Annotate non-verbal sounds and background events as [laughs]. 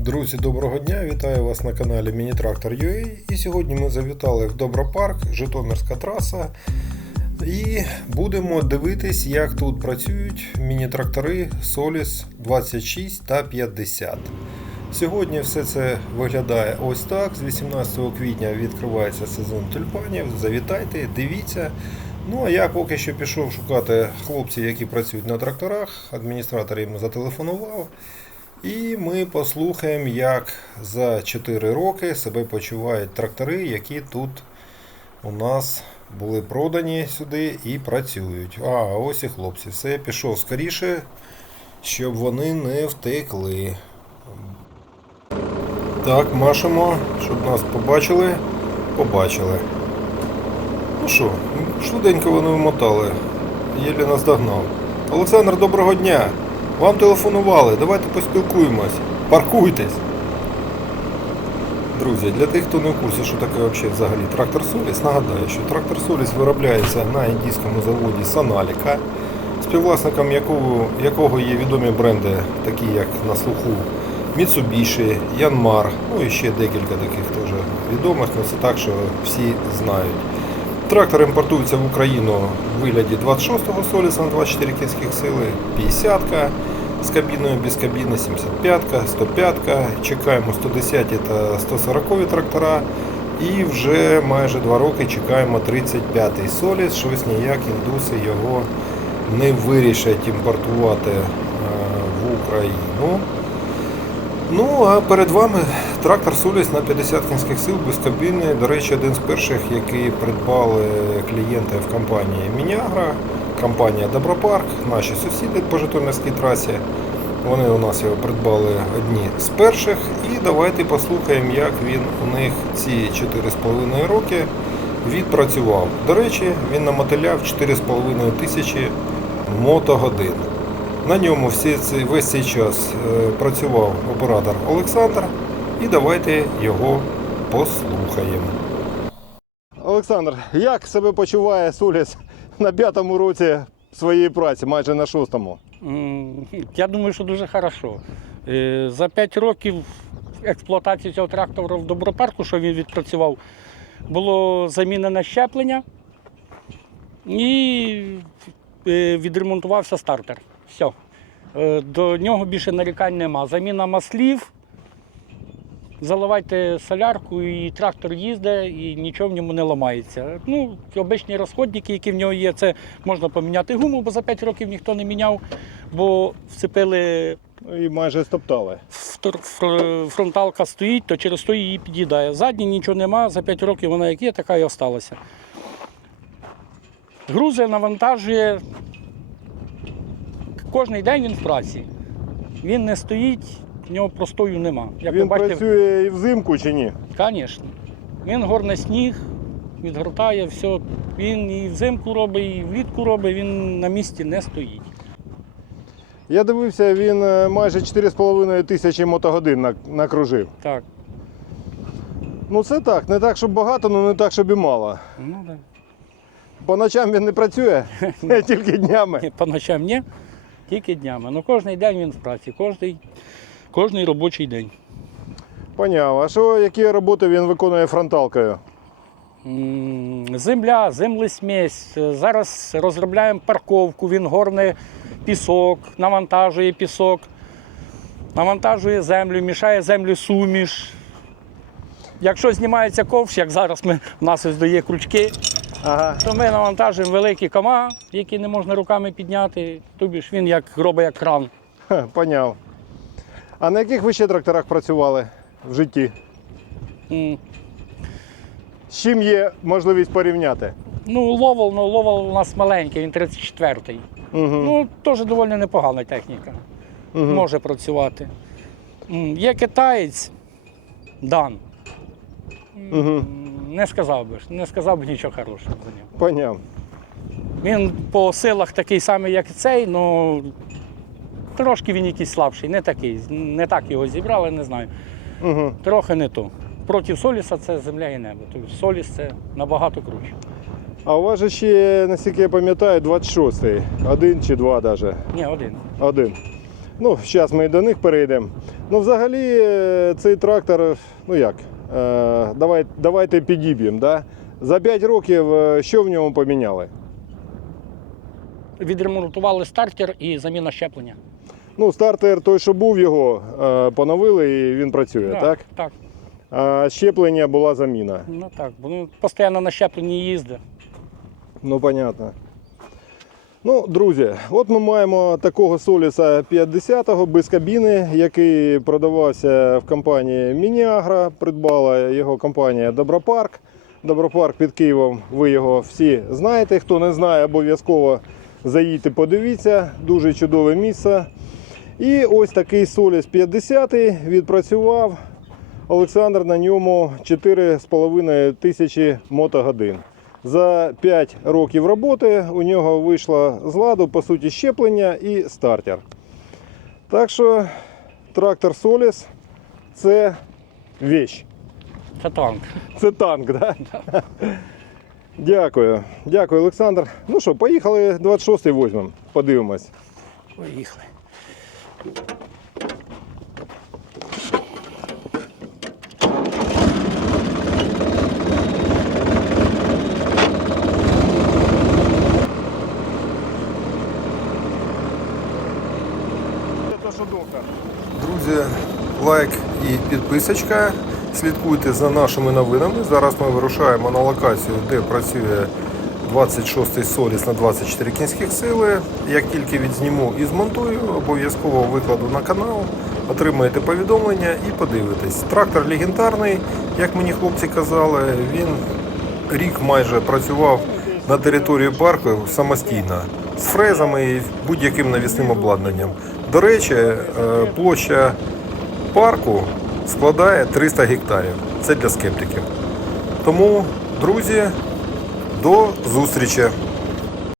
Друзі, доброго дня! Вітаю вас на каналі Мінітрактор UA. І сьогодні ми завітали в Добропарк, Житомирська траса. І будемо дивитись, як тут працюють міні-трактори Solis 26 та 50. Сьогодні все це виглядає ось так. З 18 квітня відкривається сезон тюльпанів. Завітайте, дивіться. Ну а я поки що пішов шукати хлопців, які працюють на тракторах. Адміністратор їм зателефонував. І ми послухаємо, як за 4 роки себе почувають трактори, які тут у нас були продані сюди і працюють. А, ось і хлопці. Все, пішов скоріше, щоб вони не втекли. Так, машемо, щоб нас побачили. Побачили. Ну що, швиденько вони вмотали. Єлі нас догнав. Олександр, доброго дня! Вам телефонували, давайте поспілкуємось. Паркуйтесь. Друзі, для тих, хто не в курсі, що таке взагалі трактор Соліс, нагадаю, що трактор Соліс виробляється на індійському заводі Саналіка, співвласником якого, якого є відомі бренди, такі як на слуху Mitsubishi, Yanmar, ну і ще декілька таких теж відомих, але це так, що всі знають. Трактор імпортується в Україну в вигляді 26-го Соліса на 24 кінських сили, 50-ка з кабіною без кабіни, 75-ка, 105-ка, чекаємо 110 та 140 трактора. І вже майже 2 роки чекаємо 35-й Соліс, щось ніяк індуси його не вирішать імпортувати е, в Україну. Ну, а перед вами трактор Соліс на 50 кінських сил без кабіни. До речі, один з перших, який придбали клієнти в компанії Мінягра, компанія Добропарк, наші сусіди по Житомирській трасі. Вони у нас його придбали одні з перших. І давайте послухаємо, як він у них ці 4,5 роки відпрацював. До речі, він намотиляв 4,5 тисячі мотогодин. На ньому всі ці, весь цей час е, працював оператор Олександр. І давайте його послухаємо. Олександр, як себе почуває Суліс на п'ятому році своєї праці, майже на шостому? Я думаю, що дуже хорошо. Е, За 5 років експлуатації цього трактора в Добропарку, що він відпрацював, було замінене щеплення і е, відремонтувався стартер. Все. До нього більше нарікань нема. Заміна маслів. Заливайте солярку, і трактор їздить, і нічого в ньому не ламається. Ну, обичні розходники, які в нього є, це можна поміняти гуму, бо за 5 років ніхто не міняв, бо вцепили І майже стоптали. фронталка стоїть, то через то її під'їдає. Задній нічого нема, за 5 років вона як є, така і осталася. Грузи навантажує. Кожний день він в праці. Він не стоїть, в нього простою нема. Як ви Він бачите, працює і взимку чи ні? Звісно. Він горне сніг, відгортає все. Він і взимку робить, і влітку робить, він на місці не стоїть. Я дивився, він е, майже 4,5 тисячі мотогодин на- накружив. Так. Ну це так, не так, щоб багато, але не так, щоб і мало. Ну, да. По ночам він не працює, [laughs] [laughs] тільки днями. Ні, По ночам ні, тільки днями. Ну кожен день він в праці, кожний, кожний робочий день. Поняв. А що, які роботи він виконує фронталкою? Земля, землесмесь. Зараз розробляємо парковку, він горне пісок, навантажує пісок, навантажує землю, мішає землю суміш. Якщо знімається ковш, як зараз ми, у нас ось дає крючки, Ага. то ми навантажуємо великі кома, які не можна руками підняти. Тобі ж він як робить як кран. Ха, Поняв. А на яких ви ще тракторах працювали в житті? М, З чим є можливість порівняти? Ну, ловол, ну ловол у нас маленький, він 34-й. Угу. Ну, теж доволі непогана техніка. угу. Може працювати. М, Є китаєць Дан. М, Угу. Не сказав би, не сказав би нічого хорошого за нього. Поняв. Він по силах такий самий, як і цей, але трошки він якийсь слабший, не такий. Не так його зібрали, не знаю. Угу. Трохи не то. Проти Соліса це земля і небо. Тобто Соліс це набагато круче. А у вас же ще, наскільки я пам'ятаю, 26-й. Один чи два навіть. Ні, один. Один. Ну, зараз ми і до них перейдемо. Ну, взагалі, е, цей трактор, ну як, давай, давайте підіб'ємо. Да? За 5 років е, що в ньому поміняли? Відремонтували стартер і заміна щеплення. Ну, стартер той, що був його, е, поновили і він працює, Да, так? Так. А щеплення була заміна. Ну так. Бо він постійно на щепленні їздить. Ну, понятно. Ну, друзі, от ми маємо такого Соліса 50-го без кабіни, який продавався в компанії Мініагра. Придбала його компанія Добропарк. Добропарк під Києвом. Ви його всі знаєте. Хто не знає, обов'язково заїдьте, подивіться. Дуже чудове місце. І ось такий Соліс 50 відпрацював. Олександр на ньому 4,5 тисячі мотогодин. За 5 років роботи у нього вийшло з ладу, по суті, щеплення і стартер. Так що трактор Соліс це вещь. Це танк. Це танк, да? [laughs] Дякую. Дякую, Олександр. Ну що, поїхали 26-й візьмемо. Подивимось. Поїхали. Друзі, лайк і підписочка. Слідкуйте за нашими новинами. Зараз ми вирушаємо на локацію, де працює 26-й Соліс на 24 кінських сили. Як тільки відзніму і змонтую, обов'язково викладу на канал, отримаєте повідомлення і подивитесь. Трактор легендарний, як мені хлопці казали, він рік майже працював на території парку самостійно з фрезами і будь-яким навісним обладнанням. До речі, е, площа парку складає 300 гектарів. Це для скептиків. Тому, друзі, до зустрічі!